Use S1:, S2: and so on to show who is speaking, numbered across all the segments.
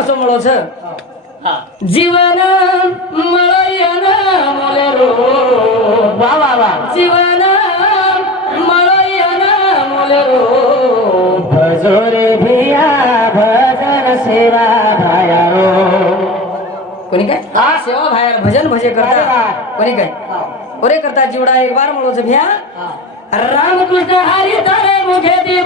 S1: कसं મળો છે
S2: હા
S1: જીવન મળયન મળરો
S2: વાહ વાહ વાહ
S1: જીવન મળયન મળરો
S2: ભજો રે ભૈયા ભજન સેવા ભાયારો
S1: कोणी काय
S2: हा.
S1: सेवा बाहेर भजन भजे
S2: अरे
S1: करता
S2: वा.
S1: कोणी काय ओरे करता जीवडा एक बार म्हणलो છે ભ્યા रामकृष्ण हरी तारे मुझे दी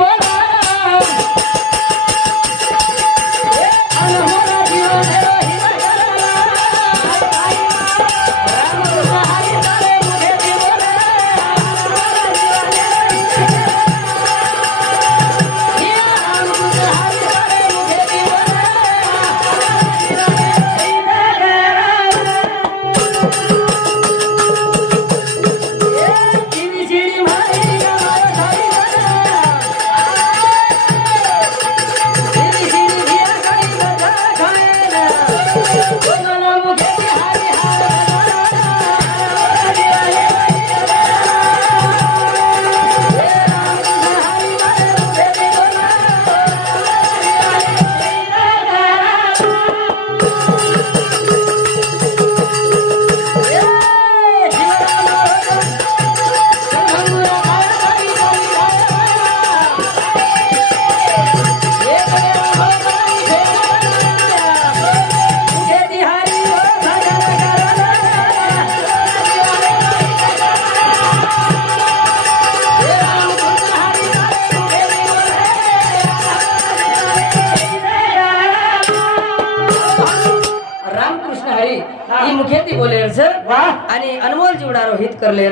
S1: मुखेती बोले आणि अनमोल जीवडारो हित करले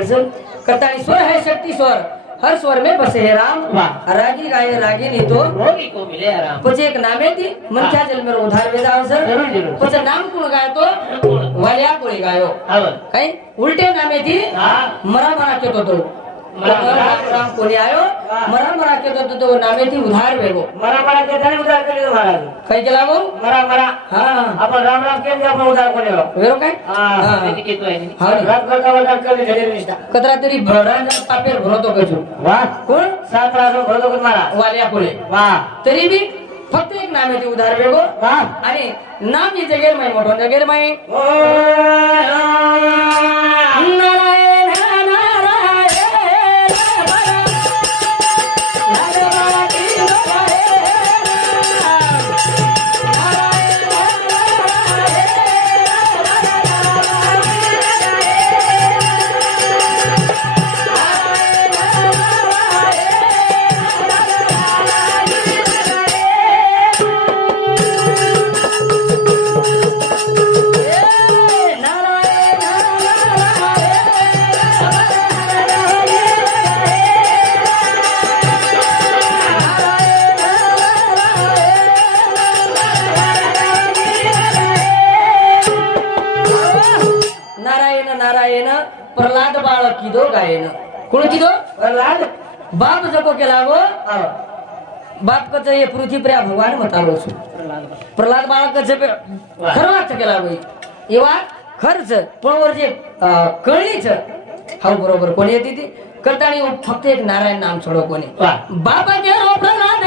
S1: करता स्वर है शक्ति स्वर. हर स्वर में बसे है राम. रागी गाय रागी नहीं तो
S2: रोगी को मिले राम.
S1: कुछ एक नामे थी मन क्या जल मेरे उधार वेदा
S2: सर. कुछ
S1: नाम कुण गाय तो वालिया कोई गायो. कहीं
S2: उल्टे
S1: नामे थी मरा मरा
S2: क्यों
S1: तो, तो નામેથી ઉધાર
S2: મેળવો. મરા
S1: મરા કેતા ને ઉધાર
S2: કરી દો મહારાજ.
S1: કઈ
S2: વાહ.
S1: કોણ?
S2: સાતરા નો ભરોતો મારા.
S1: વાલિયા કોલે
S2: વાહ.
S1: તેરી બી ફક્ત એક નામે થી ઉધાર ભેગો વાહ. અને નામ જે જગેરમાં મોટો
S2: જગેરમાં
S1: બાપ કચે એ પૃથ્વી પર આ ભગવાન મતાલો છું
S2: પ્રહલાદ
S1: પ્રહલાદ બાળક છે કે
S2: વાહ.
S1: ખરવા છે કે લાગો ઈ. એ વાત ખર છે પણ ઓર જે અ, કણી છે હા બરોબર કોની હતી તી કરતાની હું ફક્ત એક નારાયણ નામ છોડો કોની
S2: વાહ.
S1: બાપા કે રો પ્રહલાદ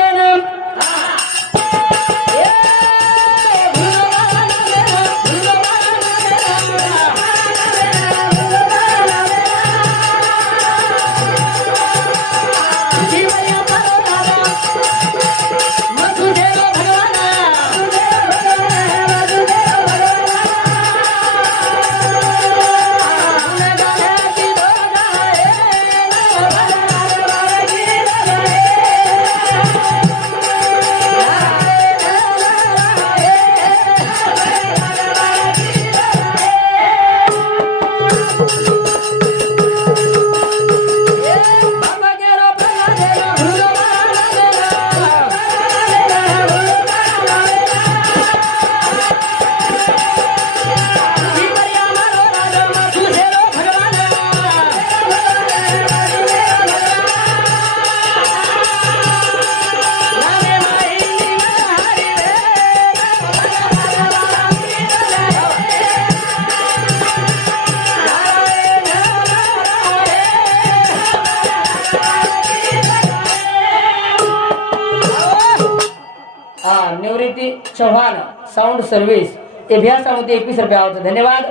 S1: एकवीस रुपये आवडतो धन्यवाद।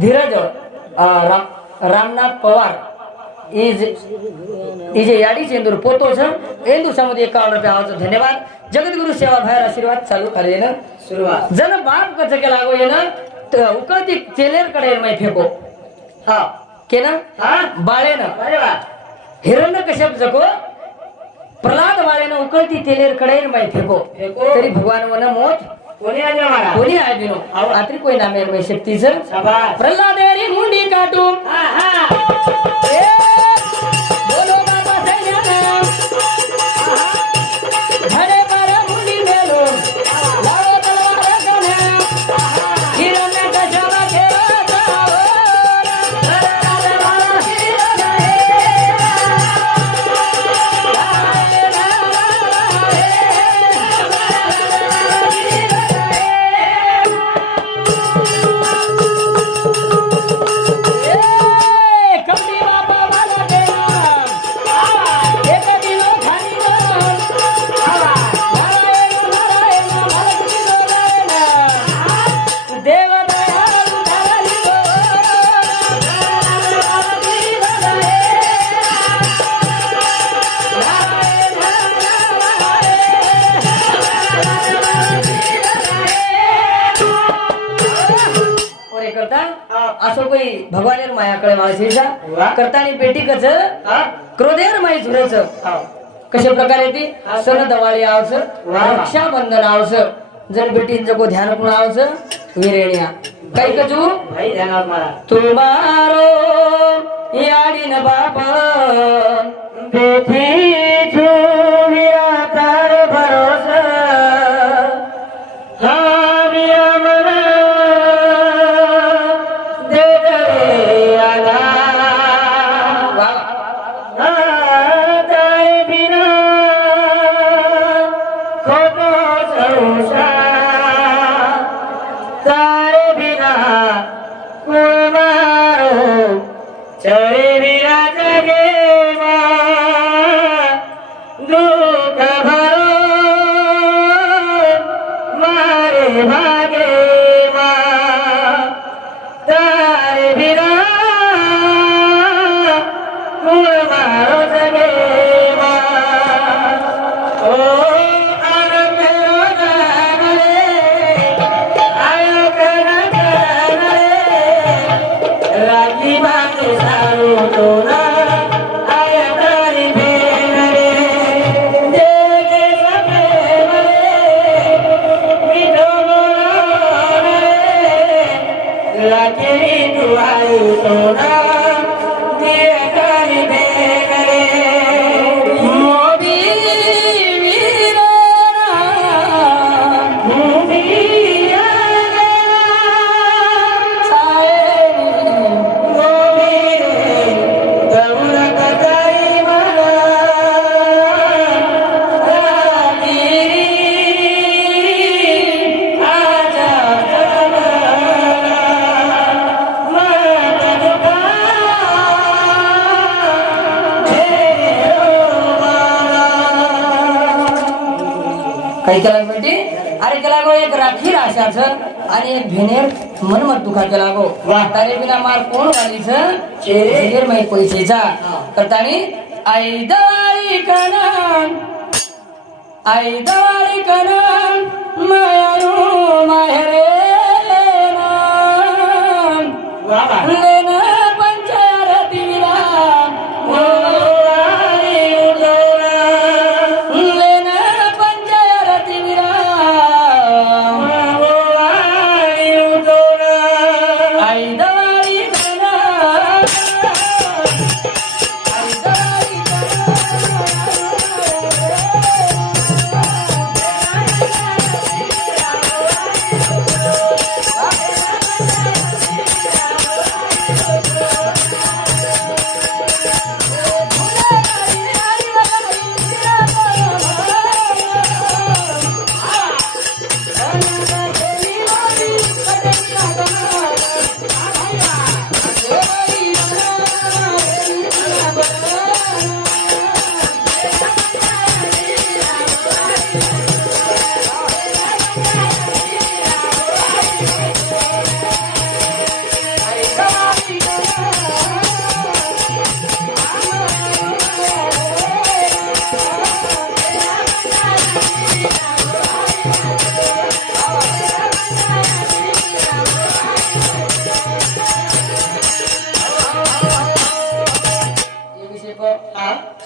S1: धीरज राम रामनाथ पवार। इज इजे याडी चेंदूर पोतो एंदूर समोर एकावन्न रुपये आवडतो धन्यवाद। जगद्गुरु सेवा बाहेर आशीर्वाद। चालू खाली येणं
S2: सुरुवात
S1: जण बाप कसं केला लागो येणं उकळती चेलेरकडे माही फेको।
S2: हा
S1: केनं
S2: हा?
S1: बाळेनं
S2: अरे वा
S1: हिरण कश्यप जगो प्रल्हाद बाळेनं उकळती तेलेर कडेन माही फेको।
S2: फेको।
S1: तरी भगवान वन मोठ
S2: कोणी आले महाराज
S1: कोणी आहे बिनो आत्री कोई नामे मै करतानी पेटी कच
S2: हा?
S1: क्रोधेर माई झुरच.
S2: हा.
S1: कशा प्रकारे ती? सण दवाळी आवच
S2: वा.
S1: रक्षाबंधन आवच जर बेटींचं को ध्यान कोण आवच विरेण्या. काही कचू तुमारो याडीन बाप केला बेटी अरे केला गो एक राखी राशाच. आणि एक भेनेर मनमत दुखा केला गो. तारे बिना मार कोण वालीच भेनेर माही पैसेचा करतानी आई दवाळी कनन आई दवाळी कनन माहेरे लेन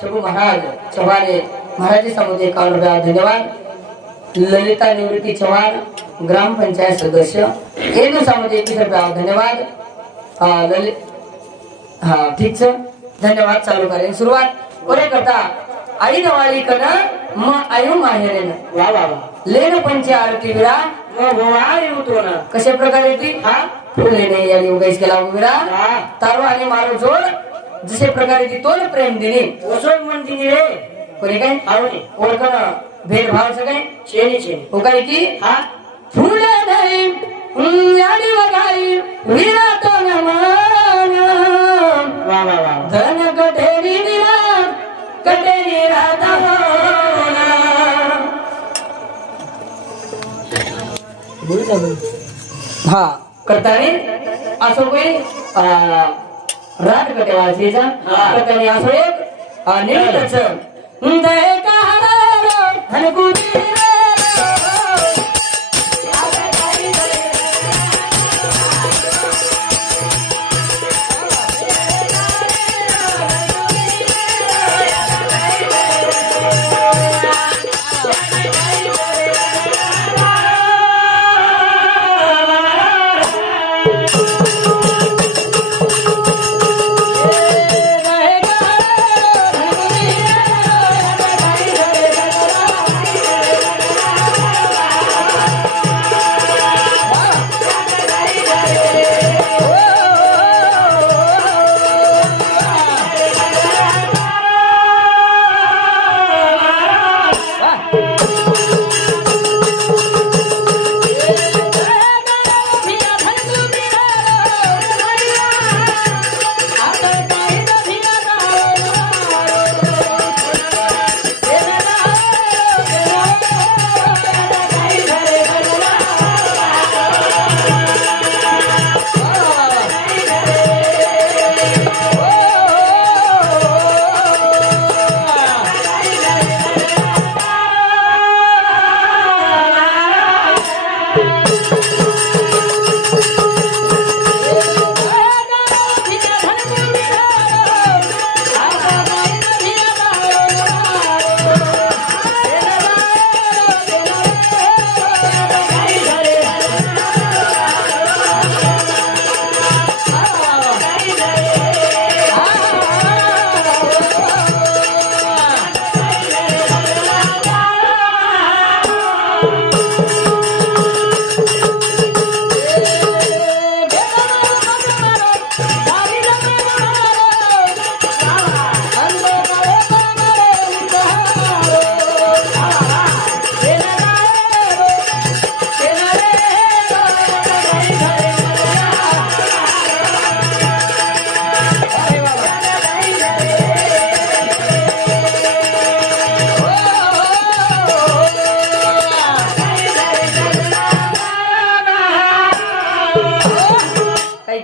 S1: प्रभू महाराज चव्हाणे महाराजी सामुदायिक कामरा धन्यवाद. ललिता निवृत्ती चव्हाण ग्रामपंचायत सदस्य एनू सामुदायिक धन्यवाद. ललित हा ठीक धन्यवाद चालू करेन सुरुवात. कोरे करता आई नवाळी कन म आयु माहेरेन.
S2: वा वा वा.
S1: लेन पंचे आरती विरा. कशा प्रकारे ती
S2: हा?
S1: फुलेने या योगेश केला विरा. तारो आणि मारो जोड. जसे प्रकारे ती तोल प्रेम दिली
S2: वसोड म्हणते रे.
S1: कोणी काय?
S2: आवडे
S1: ओळखण भेदभाव सगळे?
S2: चेनी चेनी.
S1: हो काय की?
S2: हा?
S1: फुले विरा तो नमान
S2: वा वा वा
S1: धन कटेरी निरा कटेरी राधा. हा. करताने असो काही रात कटेवाचीचा
S2: हा.
S1: करताने असो एक निमित्तच दय काळारो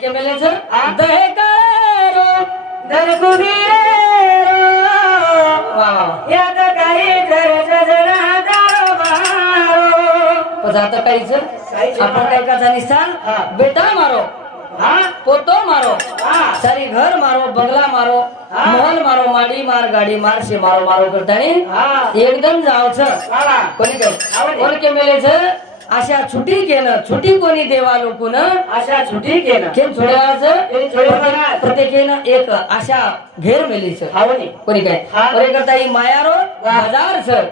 S1: दहे
S2: मारो.
S1: पण आता काहीच
S2: काहीच
S1: आपण काय का निसा
S2: हा.
S1: बेटा मारो.
S2: हा?
S1: पोतो मारो.
S2: हा.
S1: सारी घर मारो बंगला मारो
S2: हा.
S1: महल मारो माडी मार गाडी मार शे मारो मारो करतानी
S2: हा.
S1: एकदम जावचं. कोणी काय. कोण केमेलेच? अशा छुटी केलं छुटी कोणी देवा लोकून
S2: अशा छुटी केलं
S1: केम सोडायचं. प्रत्येकीनं एक आशा घेर मेलीच.
S2: आवडे
S1: कोणी काय. कोणी करता ही मायारो
S2: वा.
S1: बाजार सर.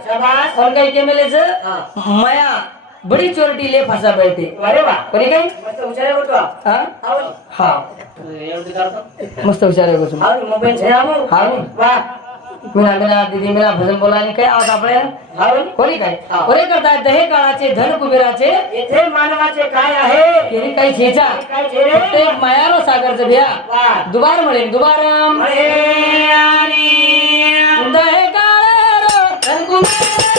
S1: कोण काही केमेलेच
S2: हा.
S1: माया. बडी चोरटी ले फासा बैठे
S2: अरे वा.
S1: कोणी काय?
S2: मस्त हुशार होतो
S1: हा? हा. मस्त हुशार आहे
S2: मोबाईल
S1: हा
S2: वा.
S1: मीना मीना दीदी मीना भजन बोलाने काय
S2: आवडे
S1: कोणी काय. कोणी करताय दहे काळाचे धन कुबेराचे.
S2: येथे मानवाचे काय आहे?
S1: केली काही छेचा एक मायारो सागरचं भिया दुबार म्हणेन
S2: आणि
S1: दहे काळारो धन कुबेराचे.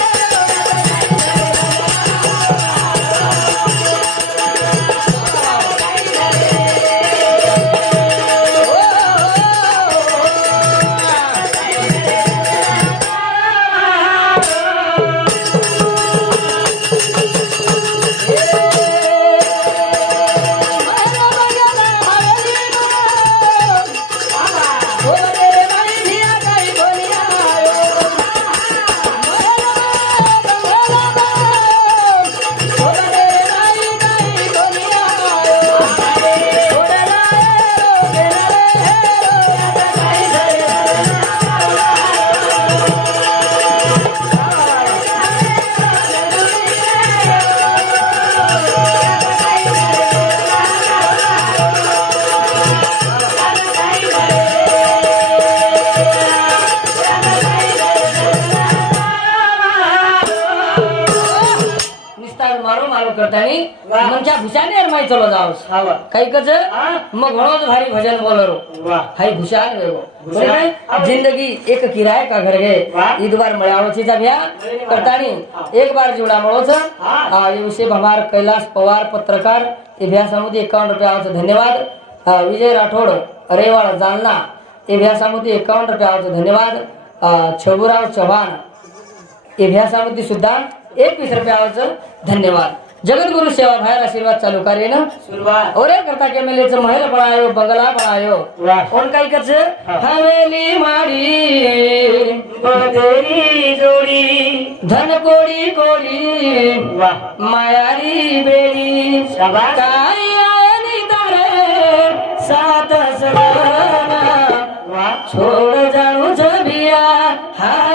S1: भूषान यार माई चलो जाओस काही कच मग म्हणत भारी भजन बोलरो हाय भूषान
S2: जिंदगी
S1: एक किराए का घर गए ईद बार मड़ावो छी करतानी एक बार जुड़ा मड़ो छ हमार कैलाश पवार पत्रकार अभ्यासामध्ये एकावन्न रुपये धन्यवाद. विजय राठोड अरेवाड जालना. अभ्यासामध्ये एकावन्न रुपये धन्यवाद. छबूराव चव्हाण. अभ्यासामध्ये सुद्धा एकवीस रुपये आवचं धन्यवाद. जगद्गुरु सेवा बाहेर आशीर्वाद चालू कार्य ना ओरे करता केमेलेच महल बढायो बंगला पळायो.
S2: कोण
S1: काय
S2: करच?
S1: हवेली मारी बगरी जोडी. धन कोडी कोडी. मायारी बेडी. काय सात सगळा छोड जाणूच बिया. हा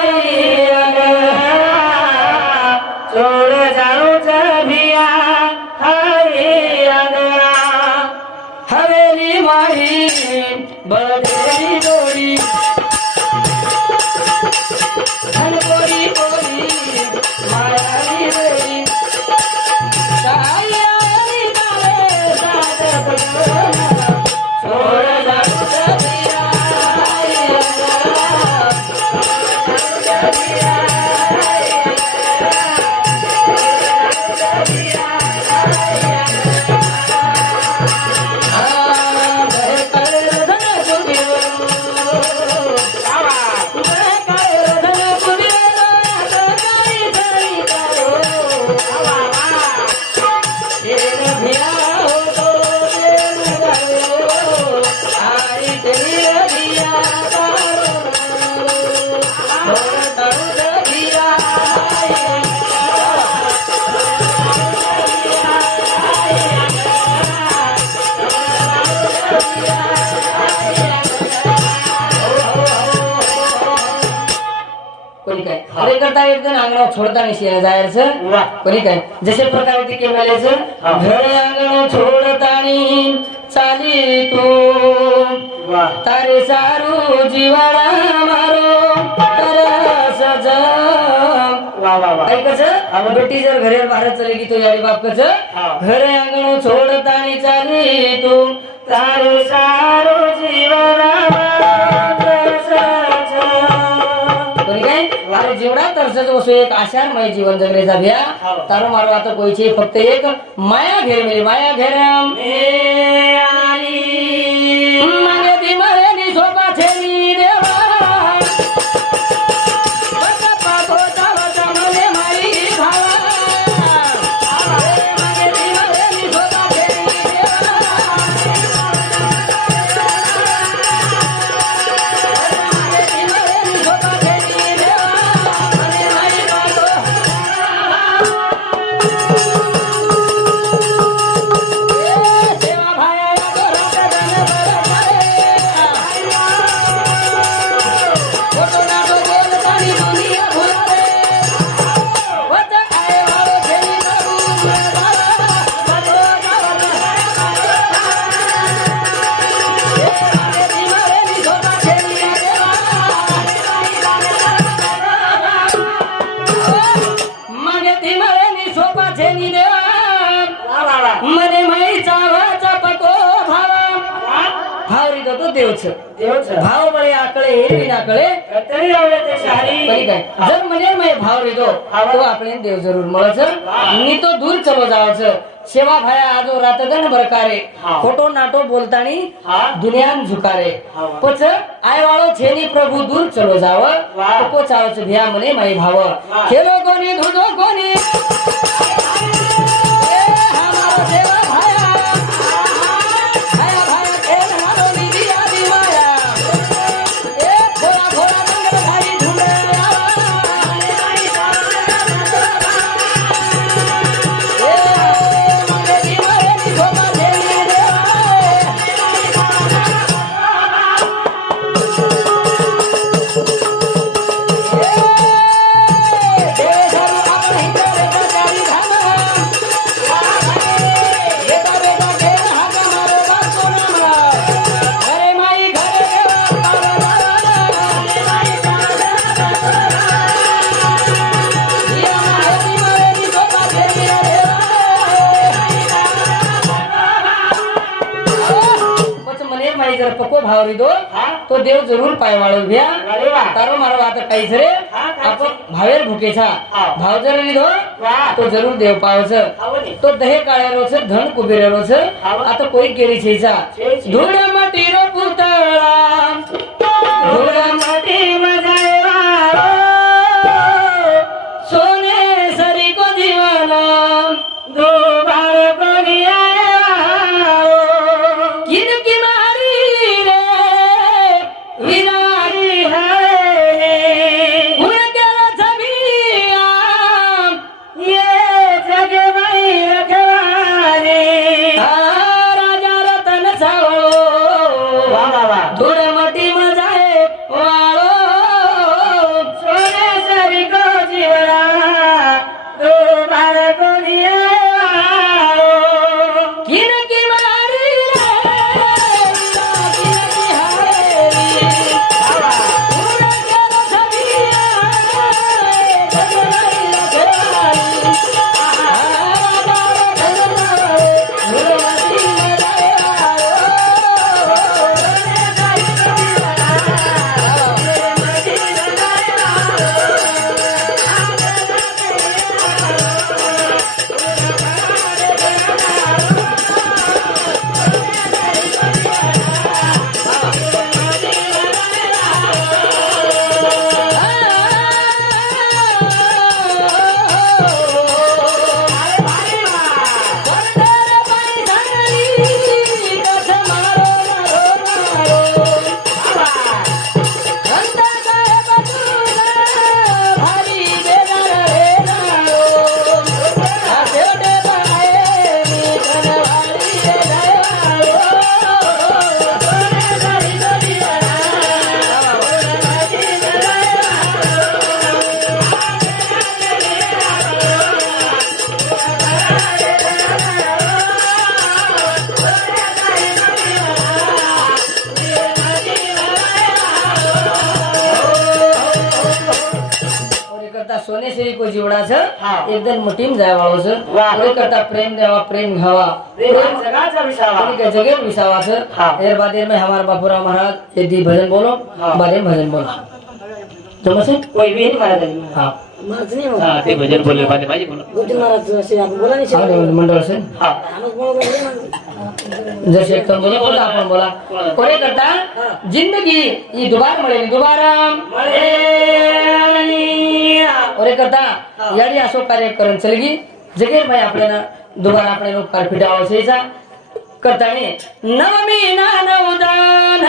S1: अरे करता एकदम अंगणावर छोडता नाही जायचं कोणी काय? जसे प्रकार होते की
S2: म्हणायचं
S1: घर अंगण छोडतानी चाली तू. तारे
S2: सारू जीवाला मारो
S1: काय कसं? बेटी जर घरे भारत चले की तो यारी बाप कस? घर अंगण छोडतानी चाली तू. तारे सारू जीवाला जेवढा तरसच वसो एक आशारमय जीवन जगण्याचा
S2: हा.
S1: तारो मारो आता कोयचे फक्त एक माया घेर माया घेर भाव बळे आकळे हे आकळे तरी जर म्हणे मैं भाव रितो तो आपले देव जरूर मळच. मी तो दूर चलो जावच. सेवा भाया आजो रातगण बरकारे. खोटो नाटो बोलतानी दुनियान झुकारे. पच आय वाळो छेनी प्रभु दूर चलो जाव. तो कोचावच भिया मने माई भाव. खेलो कोणी
S2: धुदो
S1: कोणी. तो देव जरूर पाय वाळून घ्या. तारो मारो आता काहीच रे. आपण भावेर भुकेचा. भाव जर निधो तो जरूर देव पावच. तो दहे काळ्या रोच धन कुबेर रोच आता कोई गेली छेचा. धुड કોઈ
S2: જીવડા
S1: છે એકદમ મોટીમ જાય વાળો છે. કોઈ કરતા પ્રેમ દેવા પ્રેમ હવા
S2: પ્રેમ છે વિસાવા કે જગે છે. એર બાદ
S1: મે
S3: હમારા બાપુરા મહારાજ
S2: એ દી ભજન બોલો બાદે ભજન બોલો.
S3: नमस्कार
S1: जसे तर बोला बोला आपण बोला. कोणी करता जिंदगी. ही दुबार मळेल दुबारा कोणी करता याडी असो कार्य करून चलगी. जगेल भाई आपल्याला दुबारा आपल्याला उपकार पिठावा असायचा करता नवमी ना नवदान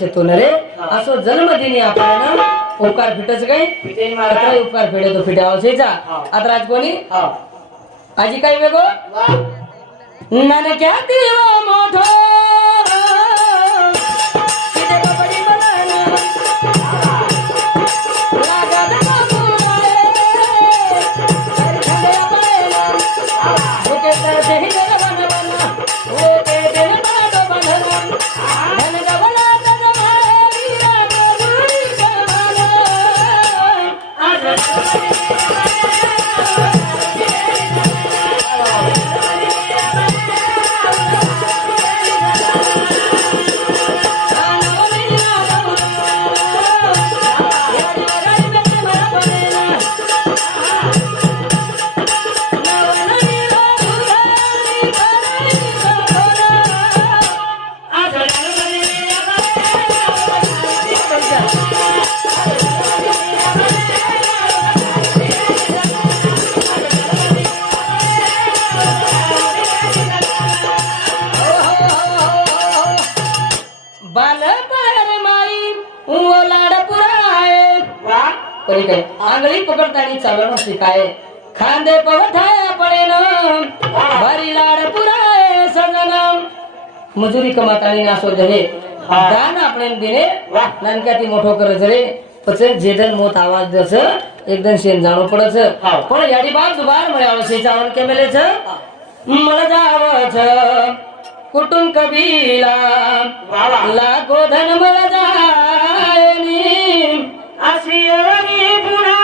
S1: माणूस येतो न रे असं जन्मदिनी आपण उपकार फिटच काय अकरा उपकार फिटतो फिटे आवशेचा आता राज कोणी आजी काय वेगो ननक्या दिलो
S2: मोठो
S1: करीत आहे. आंगळी पकडताना चालवण शिकाय खांदे पवठाय पडेन भारी लाड पुराय सजन. मजुरी कमातानी नासो धरे दान आपण दिले. नानक्या ती मोठो करत रे पचे जेदन मोत आवाज
S2: दस
S1: एकदम शेन जाणू पडच पण याडी बाग दुबार मळ्यावर के मेलेच मला जावच. कुटुंब कबीला.
S2: लागो धन
S1: मला जायनी. আসিয়ারি বুড়া